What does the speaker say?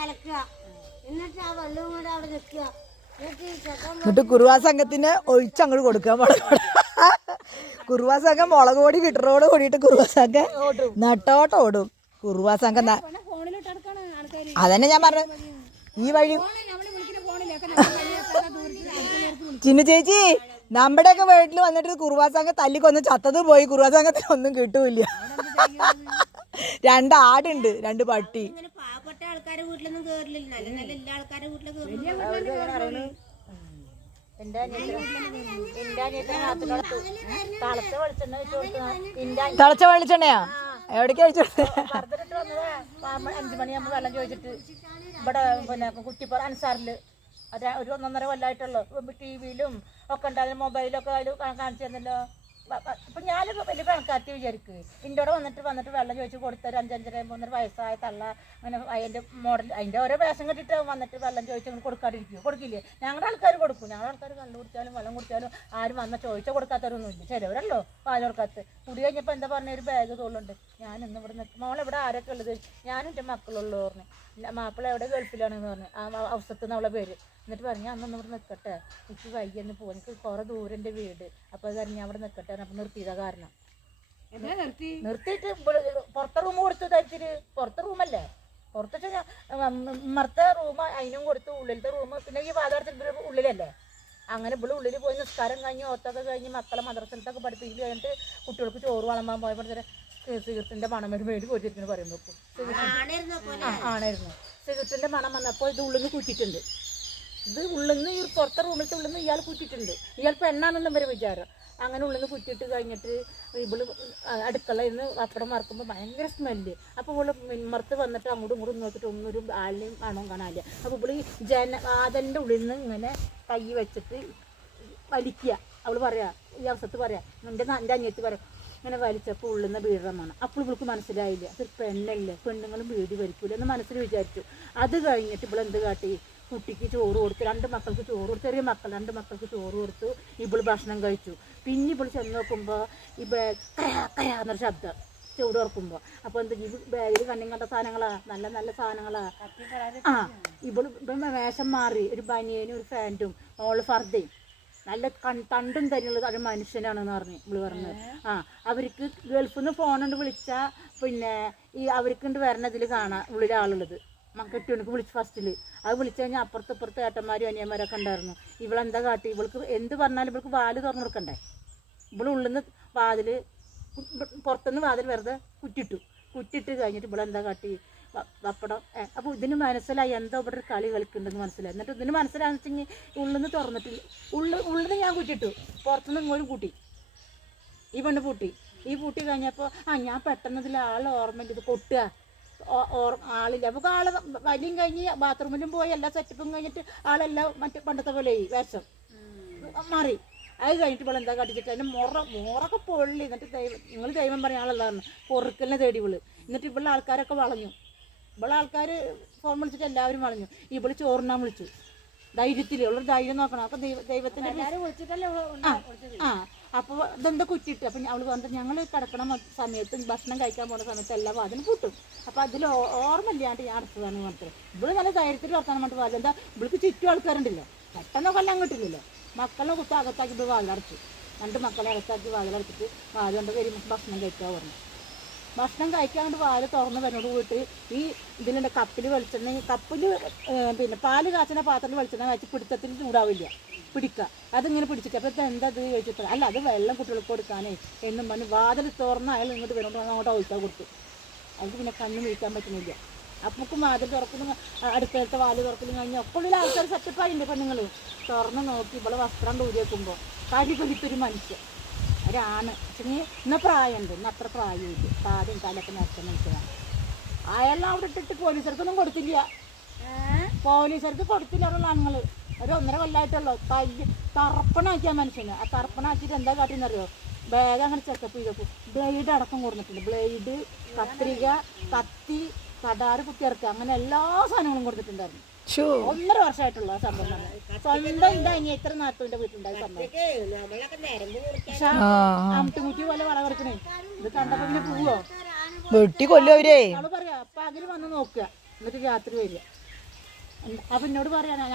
കലക്കുക. എന്നിട്ട് ആ വെള്ളവും കൂടെ അവിടെ നിൽക്കുക. എന്നിട്ട് കുറുവാ സംഘത്തിന് ഒഴിച്ചങ്ങോട്ട് കൊടുക്കാൻ പാടില്ല കുറുവാ സംഘം മുളക് പൊടി കിട്ടറോട് കൂടിയിട്ട് കുറുവാ സംഘം നട്ടോട്ടം ഓടും. കുറുവാ സംഘം അതന്നെ ഞാൻ പറഞ്ഞു ഈ വഴി നമ്മൾ വിളിക്കുന്ന ഫോണിലൊക്കെ ചിന്നു ചേച്ചി നമ്മുടെയൊക്കെ വീട്ടിൽ വന്നിട്ട് കുറുവാ സംഘം തല്ലിക്കൊന്ന് ചത്തത് പോയി. കുറുവാ സംഘത്തിന് ഒന്നും കിട്ടൂല രണ്ട് ആടുണ്ട് രണ്ട് പട്ടി. പാവപ്പെട്ട ആൾക്കാരെ വീട്ടിലൊന്നും കേറില്ല. നല്ല നല്ല എല്ലാ ആൾക്കാരെ വീട്ടിലും കേറില്ല എന്റെ അനിയത്തിന് എന്റെ അനിയത്തിന് നാട്ടിലോട് തളച്ച വെളിച്ചെണ്ണയാ? എവിടേക്കാ അഞ്ചു വെള്ളം ചോദിച്ചിട്ട് ഇവിടെ പിന്നെ കുറ്റിപ്പുറ അൻസാറിൽ അത് ഒരു ഒന്നൊന്നര കൊല്ലായിട്ടുള്ളു. ടി വിയിലും ഒക്കെ ഉണ്ടായിരുന്നു. മൊബൈലൊക്കെ അതിൽ കാണിച്ചു തന്നല്ലോ. ഇപ്പം ഞാനൊരു വലിയ കണക്കാത്തി വിചാരിക്കുക ഇന്റോടെ വന്നിട്ട് വന്നിട്ട് വെള്ളം കൊടുത്ത ഒരു അഞ്ചഞ്ചര മൂന്നര വയസ്സായ തള്ള അങ്ങനെ അതിന്റെ മോഡൽ അതിന്റെ ഓരോ വേഷം കെട്ടിട്ട് വന്നിട്ട് വെള്ളം ചോദിച്ച് കൊടുക്കാതിരിക്കും കൊടുക്കില്ലേ? ഞങ്ങളുടെ ആൾക്കാർ കൊടുക്കും. ഞങ്ങളുടെ ആൾക്കാർ കള്ളു കുടിച്ചാലും വെള്ളം കുടിച്ചാലും ആരും വന്ന ചോദിച്ചാൽ കൊടുക്കാത്തവരൊന്നും ഇല്ല. ചിലവരല്ലോ കൊടുക്കാത്ത കുടി കഴിഞ്ഞപ്പോൾ എന്താ പറഞ്ഞ? ഒരു ബാഗ് തോളുണ്ട്. ഞാൻ ഇന്ന് ഇവിടെ നിൽക്കും മോളെവിടെ ആരൊക്കെ ഉള്ളത് ഞാനും എന്റെ മക്കളുള്ളൂ പറഞ്ഞു. മാപ്പിള എവിടെ ഗൾഫിലാണെന്ന് പറഞ്ഞു. ആ അവസരത്ത് നിന്ന് അവളെ പേര്. എന്നിട്ട് പറഞ്ഞു അന്നൊന്ന് ഇവിടെ നിൽക്കട്ടെ എനിക്ക് വയ്യെന്ന് പോകും എനിക്ക് കുറേ ദൂരം എന്റെ വീട്. അപ്പോൾ അത് ഞാൻ അവിടെ നിൽക്കട്ടെ അപ്പം നിർത്തിയതാ കാരണം. നിർത്തിയിട്ട് പുറത്തെ റൂം കൊടുത്തു തയ്ച്ചിട്ട് പുറത്തെ റൂമല്ലേ? പുറത്തെ മറത്തെ റൂം അതിനും കൊടുത്തു ഉള്ളിലത്തെ റൂം പിന്നെ ഈ വാതാടത്തിൽ ഉള്ളിലല്ലേ? അങ്ങനെ ഇവിടെ ഉള്ളിൽ പോയി നിസ്കാരം കഴിഞ്ഞ് ഓത്തൊക്കെ കഴിഞ്ഞ് മക്കളെ മദ്രസത്തൊക്കെ പഠിപ്പിച്ച് കഴിഞ്ഞിട്ട് കുട്ടികൾക്ക് ചോറ് വളമ്പാൻ പോയപ്പോൾ സിഗരറ്റിന്റെ മണം വരും വേണ്ടി പോയിട്ടിരിക്കുന്നു പറയുമ്പോൾ ആണായിരുന്ന സിഗരറ്റിന്റെ മണം വന്നപ്പോൾ ഇത് ഉള്ളിൽ നിന്ന് കുറ്റിട്ടുണ്ട് ഇത് ഉള്ളിൽ നിന്ന് ഈ പുറത്തെ റൂമിലത്തെ ഉള്ളിൽ നിന്ന് ഇയാൾ കുറ്റിട്ടുണ്ട് ഇയാൾ പെണ്ണാണെന്നും വരെ വിചാരം. അങ്ങനെ ഉള്ളിൽ നിന്ന് കുറ്റിയിട്ട് കഴിഞ്ഞിട്ട് ഇവൾ അടുക്കളയിൽ നിന്ന് പപ്പടം മറക്കുമ്പോൾ ഭയങ്കര സ്മെല്ല്. അപ്പോൾ ഇവൾ മിൻമറത്ത് വന്നിട്ട് അങ്ങോട്ടും ഇങ്ങോട്ടും നോക്കിയിട്ട് ഒന്നും ഒരു ആളിനെയും ആണോ കാണാനില്ല. അപ്പോൾ ഇവൾ ജന വാതലിന്റെ ഉള്ളിൽ നിന്ന് ഇങ്ങനെ കൈ വെച്ചിട്ട് വലിക്കുക. അവൾ പറയാ ഈ അവസരത്ത് പറയാ എന്റെ എന്റെ അനിയത്തി പറയാം ഇങ്ങനെ വലിച്ചപ്പോൾ ഉള്ളിൽ നിന്ന് വീഴമാണ് അപ്പോൾ ഇവൾക്ക് മനസ്സിലായില്ല. അതൊരു പെണ്ണല്ലേ? പെണ്ണുങ്ങളും വീട് വലിക്കൂല എന്ന് മനസ്സിൽ വിചാരിച്ചു. അത് കഴിഞ്ഞിട്ട് ഇവളെന്ത് കാട്ടി? കുട്ടിക്ക് ചോറ് കൊടുത്തു രണ്ട് മക്കൾക്ക് ചോറ് കൊടുത്തു ചെറിയ മക്കൾ രണ്ട് മക്കൾക്ക് ചോറ് കൊടുത്തു ഇവൾ ഭക്ഷണം കഴിച്ചു. പിന്നെ ഇവൾ ചെന്ന് നോക്കുമ്പോൾ ബാഗ് കയാ കയാ എന്നൊരു ശബ്ദം ചൂട് ഓർക്കുമ്പോൾ അപ്പോൾ എന്താ ഈ ബാഗിൽ കണ്ണിങ് കണ്ട സാധനങ്ങളാ? നല്ല നല്ല സാധനങ്ങളാ? ആ ഇവൾ ഇപ്പം വേഷം മാറി ഒരു ബനിയനും ഒരു ഫാന്റും ഓൾ ഫർദയും. നല്ല കൺ തണ്ടും തരിയുള്ളത് ഒരു മനുഷ്യനാണെന്ന് പറഞ്ഞു ഇവൾ പറഞ്ഞത്. ആ അവർക്ക് ഗൾഫിൽ നിന്ന് ഫോണുകൊണ്ട് വിളിച്ചാൽ പിന്നെ ഈ അവർക്ക് വരണതിൽ കാണാം ഉള്ളിൽ ആളുള്ളത് കെട്ടിയോണിക്ക് വിളിച്ച് ഫസ്റ്റിൽ അത് വിളിച്ചു കഴിഞ്ഞാൽ അപ്പുറത്ത് ഇപ്പുറത്ത് ഏട്ടന്മാരും അനിയന്മാരൊക്കെ ഉണ്ടായിരുന്നു. ഇവളെന്താ കാട്ടി? ഇവൾക്ക് എന്ത് പറഞ്ഞാലും ഇവൾക്ക് വാൽ തുറന്നു കൊടുക്കണ്ടേ? ഇവളുള്ളിൽ നിന്ന് വാതിൽ പുറത്തുനിന്ന് വാതിൽ വെറുതെ കുറ്റിട്ടു കുറ്റിട്ട് കഴിഞ്ഞിട്ട് ഇവൾ എന്താ കാട്ടി? പപ്പടം അപ്പോൾ ഇതിന് മനസ്സിലായി എന്തോ ഇവിടെ ഒരു കളി കളിക്കുന്നുണ്ടെന്ന് മനസ്സിലായി. എന്നിട്ട് ഇതിന് മനസ്സിലായെന്ന് വെച്ചെങ്കിൽ ഉള്ളിൽ നിന്ന് തുറന്നിട്ടില്ല. ഉള്ളിൽ ഉള്ളിൽ ഞാൻ കുറ്റിട്ടു പുറത്തുനിന്ന് ഇങ്ങോട്ടും കൂട്ടി. ഈ പെണ്ണ് പൂട്ടി. ഈ പൂട്ടി കഴിഞ്ഞപ്പോൾ ആ ഞാൻ പെട്ടെന്ന് ഇതിൽ ആൾ ഓർമ്മ ഇത് കൊട്ടുക. ആളില്ല. അപ്പൊ ആൾ വലിയും കഴിഞ്ഞ് ബാത്റൂമിലും പോയി എല്ലാ സെറ്റപ്പും കഴിഞ്ഞിട്ട് ആളെല്ലാം മറ്റേ പണ്ടത്തെ പോലെ വേഷം. മാറി. അത് കഴിഞ്ഞിട്ട് ഇപ്പോൾ എന്താ കാട്ടിച്ചിട്ട് അതിന്റെ മുറ മുറൊക്കെ പൊള്ളി. എന്നിട്ട് ദൈവം നിങ്ങൾ ദൈവം പറഞ്ഞ ആളെന്താണ് പൊറുക്കലിനെ തേടി ഇവൾ. എന്നിട്ട് ഇവളുടെ ആൾക്കാരൊക്കെ വളഞ്ഞു. ഇവളെ ആൾക്കാർ ഫോൺ വിളിച്ചിട്ട് എല്ലാവരും വളഞ്ഞു. ഇവൾ ചോറിനാൻ വിളിച്ചു. ധൈര്യത്തിൽ ഉള്ളൊരു ധൈര്യം നോക്കണം. അപ്പൊ ദൈവ ദൈവത്തിന്റെ ആ. അപ്പോൾ ഇതെന്താ കുറ്റിട്ട്? അപ്പം അവൾ പറഞ്ഞിട്ട് ഞങ്ങൾ കിടക്കണ സമയത്ത് ഭക്ഷണം കഴിക്കാൻ പോകുന്ന സമയത്ത് എല്ലാം വാതിലും പൂട്ടും. അപ്പോൾ അതിൽ ഓർമ്മയില്ലാണ്ട് ഞാൻ അടുത്തതാണ് പറഞ്ഞത് ഇവിടെ നല്ല ധൈര്യത്തിൽ വർത്താനം പറഞ്ഞിട്ട് വാതിൽ എന്താ ഇവൾക്ക് ചുറ്റും ആൾക്കാരുണ്ടല്ലോ. പെട്ടെന്ന് കൊല്ലാൻ കിട്ടില്ലല്ലോ മക്കളെ കുത്തി അകത്താക്കി വാതിലടച്ചു. രണ്ട് മക്കളെ അകത്താക്കി വാതിലടച്ചിട്ട് വാതിലുണ്ട് വരുമ്പോൾ ഭക്ഷണം കഴിക്കാൻ പറഞ്ഞു. ഭക്ഷണം കഴിക്കാണ്ട് പാൽ തുറന്ന് വരുന്നത് പോയിട്ട് ഈ ഇതിലുണ്ട് കപ്പിൽ വെളിച്ചെണ്ണ കപ്പിൽ പിന്നെ പാൽ കാച്ചുന്ന പാത്രത്തിൽ വെളിച്ചെണ്ണ കാച്ചി പിടുത്തത്തിൽ ചൂടാവില്ല. പിടിക്കുക അതിങ്ങനെ പിടിച്ചിട്ട് അപ്പോൾ ഇത് എന്താ ഇത് ചോദിച്ചിട്ട് അല്ല അത് വെള്ളം കുട്ടികൾക്ക് കൊടുക്കാനേ എന്നും പറഞ്ഞ് വാതിൽ തുറന്ന് അയാൾ ഇങ്ങോട്ട് വരുമ്പോൾ അങ്ങോട്ട് ഒഴിക്കാൻ കൊടുത്തു. അവർക്ക് പിന്നെ കണ്ണ് വീഴ്ക്കാൻ പറ്റുന്നില്ല. അപ്പൊക്കും വാതിൽ തുറക്കുന്ന അടുക്കളത്തെ വാൽ തുറക്കലും കഴിഞ്ഞ് ഒക്കെ ആൾക്കാർ ഇപ്പം പെണ്ണുങ്ങൾ തുറന്ന് നോക്കി ഇവിടെ വസ്ത്രം ഊരി വെക്കുമ്പോൾ കടി പിടിപ്പൊരു മനുഷ്യൻ. ഒരാണ്. പിന്നെ ഇന്ന പ്രായമുണ്ട്. ഇന്ന് അത്ര പ്രായമില്ല പാതും കാലൊക്കെ നേരത്തെ മനുഷ്യനാണ് അയെല്ലാം അവിടെ ഇട്ടിട്ട് പോലീസുകാർക്കൊന്നും കൊടുത്തില്ല. പോലീസുകാർക്ക് കൊടുത്തില്ല അവരുടെ ഞങ്ങൾ ഒരു ഒന്നര കൊല്ലമായിട്ടുള്ളൂ കൈ തർപ്പണാക്കിയ മനുഷ്യന്. ആ തർപ്പണാക്കിയിട്ട് എന്താ കാട്ടിയെന്നറിയോ? ബാഗ് അങ്ങനെ ചെക്കപ്പ് ചെയ്തപ്പോൾ ബ്ലേഡ് അടക്കം കൊടുത്തിട്ടുണ്ട് ബ്ലേഡ് കത്രിക കത്തി കടാറ് കുത്തിയിറക്കുക അങ്ങനെ എല്ലാ സാധനങ്ങളും കൊടുത്തിട്ടുണ്ടായിരുന്നു. ഒന്നര വർഷമായിട്ടുള്ള ആ സംഭവം. സ്വന്തം എന്റെ ഇനി എത്ര നാട്ടുവിന്റെ വീട്ടിലുണ്ടായ സംഭവം. അമുട്ടുമുറ്റി പോലെ വള കിടക്കണേ ഇത് കണ്ടപ്പോ പിന്നെ പോവോ? വെട്ടി കൊല്ലോ അവരെ. അവൾ പറയാ പകൽ വന്ന് നോക്കുക. എന്നിട്ട് രാത്രി വരിക. അപ്പൊ എന്നോട് പറയാനാ